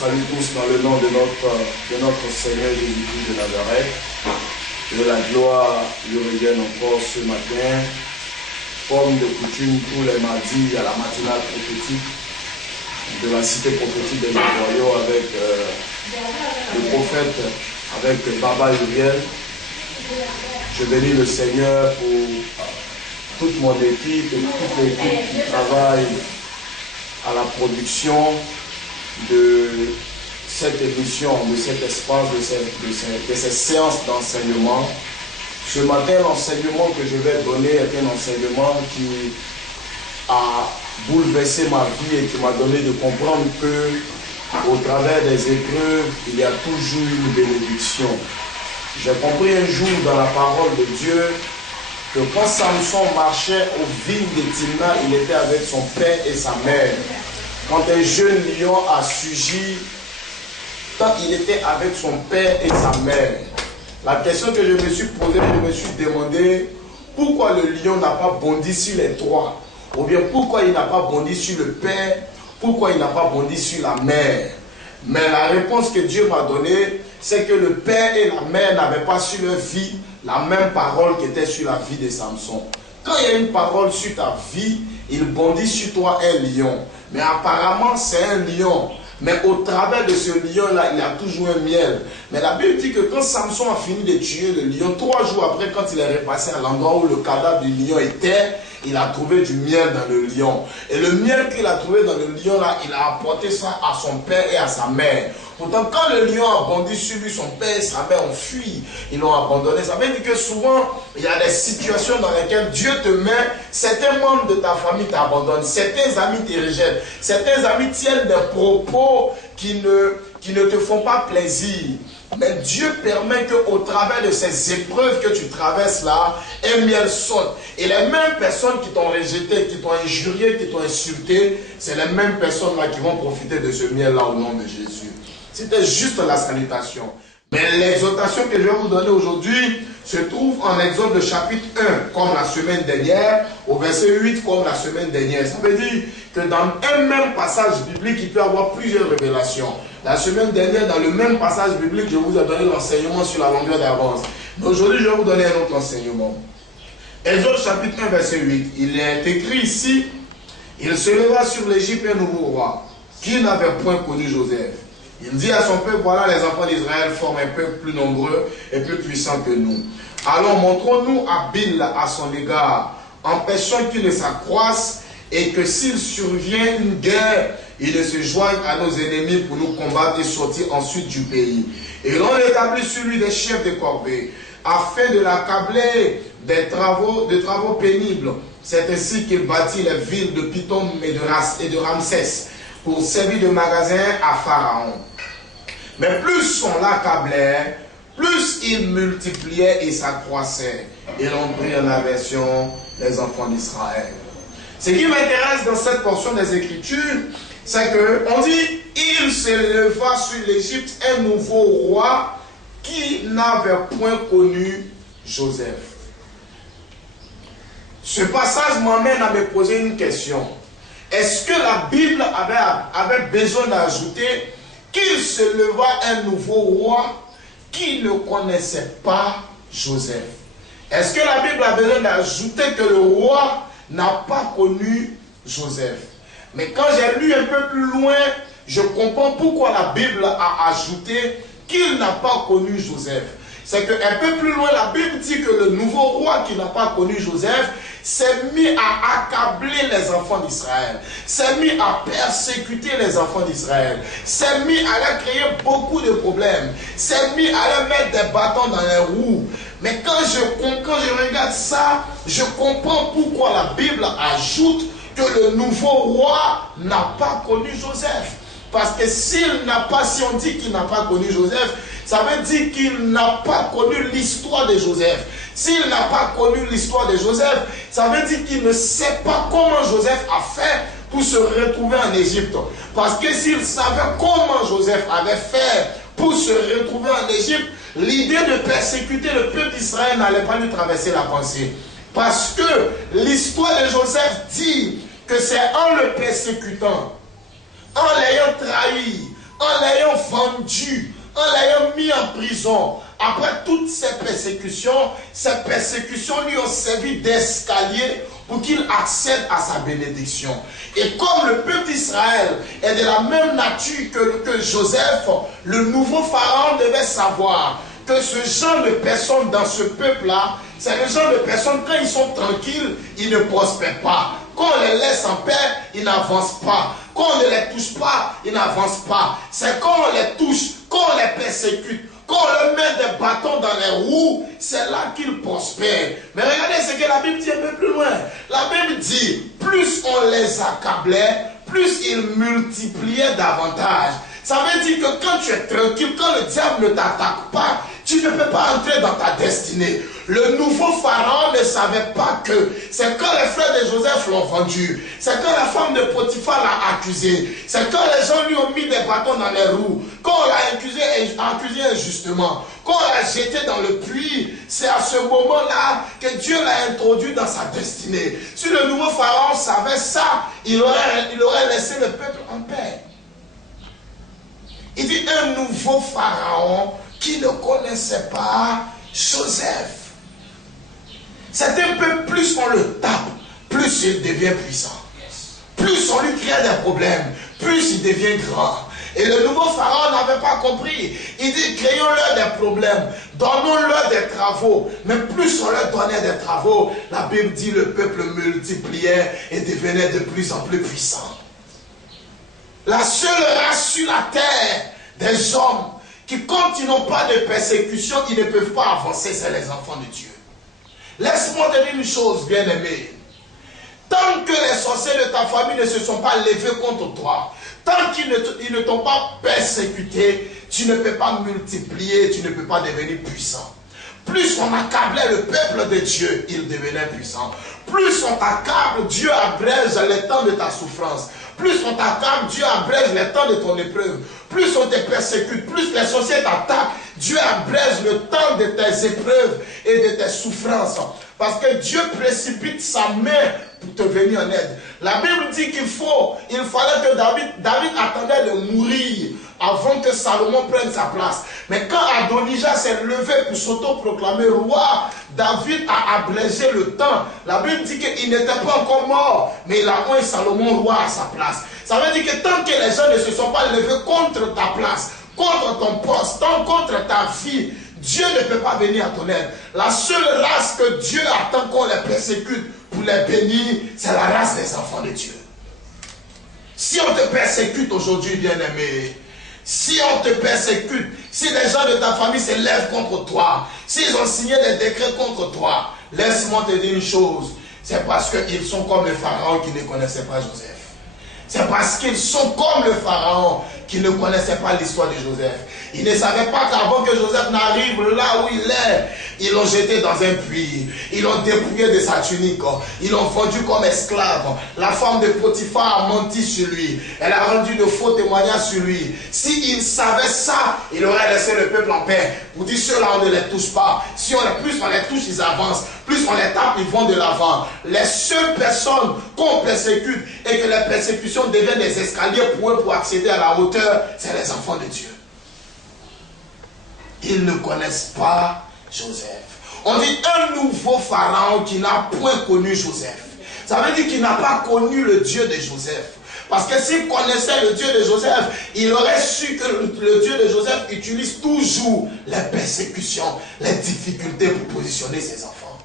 salue tous dans le nom de notre Seigneur Jésus-Christ de Nazareth. Que la gloire lui revienne encore ce matin. Comme de coutume, tous les mardis à la matinale prophétique de la cité prophétique des Royaux avec le prophète, avec Baba Uriel. Je bénis le Seigneur pour toute mon équipe et toute l'équipe qui travaille à la production de cette émission, de cet espace, de ces séances d'enseignement. Ce matin, l'enseignement que je vais donner est un enseignement qui a bouleversé ma vie et qui m'a donné de comprendre que, au travers des épreuves, il y a toujours une bénédiction. J'ai compris un jour dans la parole de Dieu que quand Samson marchait aux vignes de Timna, il était avec son père et sa mère. Quand un jeune lion a surgi, quand il était avec son père et sa mère. La question que je me suis posée, je me suis demandé pourquoi le lion n'a pas bondi sur les trois, ou bien pourquoi il n'a pas bondi sur le père, pourquoi il n'a pas bondi sur la mère. Mais la réponse que Dieu m'a donnée, c'est que le père et la mère n'avaient pas sur leur vie la même parole qui était sur la vie de Samson. Quand il y a une parole sur ta vie, il bondit sur toi un lion. Mais apparemment, c'est un lion. Mais au travers de ce lion-là, il y a toujours un miel. Mais la Bible dit que quand Samson a fini de tuer le lion, 3 jours après, quand il est repassé à l'endroit où le cadavre du lion était, il a trouvé du miel dans le lion. Et le miel qu'il a trouvé dans le lion-là, il a apporté ça à son père et à sa mère. Pourtant, quand le lion a bondi sur lui, son père et sa mère ont fui. Ils l'ont abandonné. Ça veut dire que souvent, il y a des situations dans lesquelles Dieu te met, certains membres de ta famille t'abandonnent, certains amis te rejettent, certains amis tiennent des propos qui ne te font pas plaisir. Mais Dieu permet qu'au travers de ces épreuves que tu traverses là, un miel saute. Et les mêmes personnes qui t'ont rejeté, qui t'ont injurié, qui t'ont insulté, c'est les mêmes personnes là qui vont profiter de ce miel là au nom de Jésus. C'était juste la salutation. Mais l'exhortation que je vais vous donner aujourd'hui se trouve en Exode chapitre 1, comme la semaine dernière, au verset 8, comme la semaine dernière. Ça veut dire que dans un même passage biblique, il peut y avoir plusieurs révélations. La semaine dernière, dans le même passage biblique, je vous ai donné l'enseignement sur la longueur d'avance. Mais aujourd'hui, je vais vous donner un autre enseignement. Exode chapitre 1, verset 8. Il est écrit ici, il se leva sur l'Égypte un nouveau roi, qui n'avait point connu Joseph. Il dit à son peuple, voilà, les enfants d'Israël forment un peuple plus nombreux et plus puissant que nous. Alors montrons-nous habiles à son égard, empêchons qu'il ne s'accroisse et que s'il survient une guerre, il ne se joigne à nos ennemis pour nous combattre et sortir ensuite du pays. Et l'on établit sur lui des chefs de corvée, afin de l'accabler de travaux pénibles. C'est ainsi qu'il bâtit les villes de Pithom et de Ramsès, pour servir de magasin à Pharaon. Mais plus on l'accablait, plus il multipliait et s'accroissait. Et l'on prit en aversion les enfants d'Israël. Ce qui m'intéresse dans cette portion des Écritures, c'est qu'on dit, il se leva sur l'Égypte un nouveau roi qui n'avait point connu Joseph. Ce passage m'amène à me poser une question. Est-ce que la Bible avait besoin d'ajouter qu'il se leva un nouveau roi qui ne connaissait pas Joseph? Est-ce que la Bible a besoin d'ajouter que le roi n'a pas connu Joseph? Mais quand j'ai lu un peu plus loin, je comprends pourquoi la Bible a ajouté qu'il n'a pas connu Joseph. C'est qu'un peu plus loin, la Bible dit que le nouveau roi qui n'a pas connu Joseph s'est mis à accabler les enfants d'Israël, s'est mis à persécuter les enfants d'Israël, s'est mis à leur créer beaucoup de problèmes, s'est mis à leur mettre des bâtons dans les roues. Mais quand je regarde ça, je comprends pourquoi la Bible ajoute que le nouveau roi n'a pas connu Joseph. Parce que si on dit qu'il n'a pas connu Joseph, ça veut dire qu'il n'a pas connu l'histoire de Joseph. S'il n'a pas connu l'histoire de Joseph, ça veut dire qu'il ne sait pas comment Joseph a fait pour se retrouver en Égypte. Parce que s'il savait comment Joseph avait fait pour se retrouver en Égypte, l'idée de persécuter le peuple d'Israël n'allait pas lui traverser la pensée. Parce que l'histoire de Joseph dit que c'est en le persécutant, en l'ayant trahi, en l'ayant vendu, en l'ayant mis en prison, après toutes ces persécutions lui ont servi d'escalier pour qu'il accède à sa bénédiction. Et comme le peuple d'Israël est de la même nature que Joseph, le nouveau pharaon devait savoir que ce genre de personnes dans ce peuple-là, c'est le genre de personnes, quand ils sont tranquilles, ils ne prospèrent pas. Quand on les laisse en paix, ils n'avancent pas. Quand on ne les touche pas, ils n'avancent pas. C'est quand on les touche, quand on les persécute, quand on leur met des bâtons dans les roues, c'est là qu'ils prospèrent. Mais regardez ce que la Bible dit un peu plus loin. La Bible dit, plus on les accablait, plus ils multipliaient davantage. Ça veut dire que quand tu es tranquille, quand le diable ne t'attaque pas, tu ne peux pas entrer dans ta destinée. Le nouveau pharaon ne savait pas que c'est quand les frères de Joseph l'ont vendu, c'est quand la femme de Potiphar l'a accusé, c'est quand les gens lui ont mis des bâtons dans les roues, quand on l'a accusé injustement, quand on l'a jeté dans le puits, c'est à ce moment-là que Dieu l'a introduit dans sa destinée. Si le nouveau pharaon savait ça, il aurait laissé le peuple en paix. Il dit un nouveau pharaon qui ne connaissait pas Joseph. C'est un peu plus on le tape, plus il devient puissant. Plus on lui crée des problèmes, plus il devient grand. Et le nouveau pharaon n'avait pas compris. Il dit, créons-leur des problèmes, donnons-leur des travaux. Mais plus on leur donnait des travaux, la Bible dit le peuple multipliait et devenait de plus en plus puissant. La seule race sur la terre des hommes qui, quand ils n'ont pas de persécution, ils ne peuvent pas avancer, c'est les enfants de Dieu. Laisse-moi te dire une chose, bien-aimé. Tant que les sorciers de ta famille ne se sont pas levés contre toi, tant qu'ils ne t'ont pas persécuté, tu ne peux pas multiplier, tu ne peux pas devenir puissant. Plus on accablait le peuple de Dieu, il devenait puissant. Plus on t'accable, Dieu abrège le temps de ta souffrance. Plus on t'accable, Dieu abrège le temps de ton épreuve. Plus on te persécute, plus les sorciers t'attaquent, Dieu abrège le temps de tes épreuves et de tes souffrances. Parce que Dieu précipite sa main pour te venir en aide. La Bible dit il fallait que David attendait de mourir avant que Salomon prenne sa place. Mais quand Adonijah s'est levé pour s'auto-proclamer roi, David a abrégé le temps. La Bible dit qu'il n'était pas encore mort, mais il a mis Salomon roi à sa place. Ça veut dire que tant que les gens ne se sont pas levés contre ta place, contre ton poste, tant contre ta vie, Dieu ne peut pas venir à ton aide. La seule race que Dieu attend qu'on les persécute pour les bénir, c'est la race des enfants de Dieu. Si on te persécute aujourd'hui, bien-aimé, si on te persécute, si les gens de ta famille se lèvent contre toi, s'ils ont signé des décrets contre toi, laisse-moi te dire une chose, c'est parce qu'ils sont comme le pharaon qui ne connaissait pas Joseph. C'est parce qu'ils sont comme le pharaon qui ne connaissait pas l'histoire de Joseph. Ils ne savaient pas qu'avant que Joseph n'arrive là où il est, ils l'ont jeté dans un puits. Ils l'ont dépouillé de sa tunique. Ils l'ont vendu comme esclave. La femme de Potiphar a menti sur lui. Elle a rendu de faux témoignages sur lui. S'ils savaient ça, il aurait laissé le peuple en paix. Pour dire ceux-là, on ne les touche pas. Si plus on les touche, ils avancent. Plus on les tape, ils vont de l'avant. Les seules personnes qu'on persécute et que les persécutions deviennent des escaliers pour eux pour accéder à la hauteur, c'est les enfants de Dieu. Ils ne connaissent pas Joseph. On dit un nouveau pharaon qui n'a point connu Joseph. Ça veut dire qu'il n'a pas connu le Dieu de Joseph. Parce que s'il connaissait le Dieu de Joseph, il aurait su que le Dieu de Joseph utilise toujours les persécutions, les difficultés pour positionner ses enfants.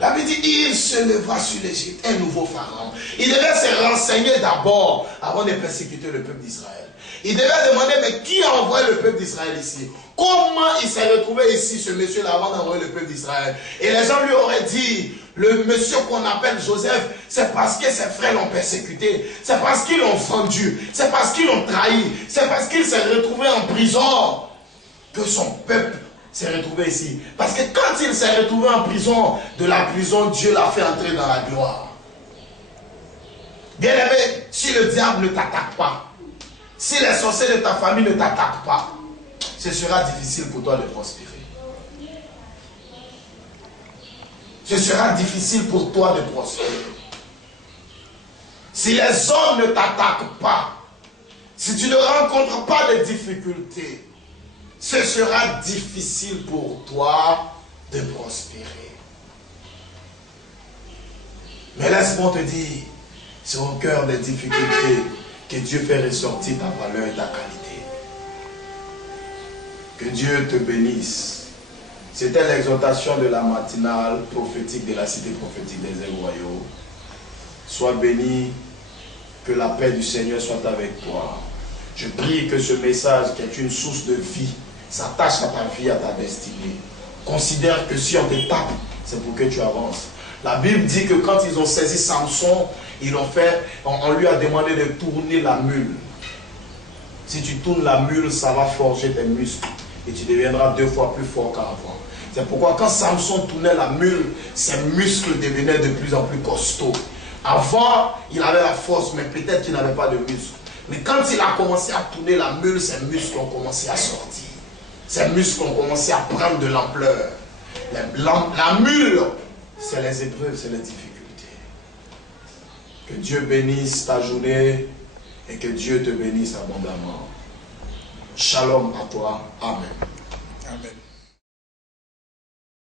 La Bible dit, il se leva sur l'Égypte, un nouveau pharaon. Il devait se renseigner d'abord avant de persécuter le peuple d'Israël. Il devait demander, mais qui a envoyé le peuple d'Israël ici? Comment il s'est retrouvé ici, ce monsieur-là, avant d'envoyer le peuple d'Israël? Et les gens lui auraient dit, le monsieur qu'on appelle Joseph, c'est parce que ses frères l'ont persécuté, c'est parce qu'ils l'ont vendu, c'est parce qu'ils l'ont trahi, c'est parce qu'il s'est retrouvé en prison que son peuple s'est retrouvé ici. Parce que quand il s'est retrouvé en prison, de la prison, Dieu l'a fait entrer dans la gloire. Bien aimé, si le diable ne t'attaque pas, si les sorciers de ta famille ne t'attaquent pas, ce sera difficile pour toi de prospérer. Ce sera difficile pour toi de prospérer. Si les hommes ne t'attaquent pas, Si tu ne rencontres pas de difficultés, ce sera difficile pour toi de prospérer. Mais laisse-moi te dire, c'est au cœur des difficultés que Dieu fait ressortir ta valeur et ta qualité. Que Dieu te bénisse. C'était l'exhortation de la matinale prophétique de la cité prophétique des Ailes Royaux. Sois béni, que la paix du Seigneur soit avec toi. Je prie que ce message qui est une source de vie s'attache à ta vie, à ta destinée. Considère que si on te tape, c'est pour que tu avances. La Bible dit que quand ils ont saisi Samson, on lui a demandé de tourner la mule. Si tu tournes la mule, ça va forger tes muscles et tu deviendras 2 fois plus fort qu'avant. C'est pourquoi quand Samson tournait la mule, ses muscles devenaient de plus en plus costauds. Avant, il avait la force, mais peut-être qu'il n'avait pas de muscles. Mais quand il a commencé à tourner la mule, ses muscles ont commencé à sortir. Ses muscles ont commencé à prendre de l'ampleur. La mule, c'est les épreuves, c'est les difficultés. Que Dieu bénisse ta journée et que Dieu te bénisse abondamment. Shalom à toi. Amen. Amen.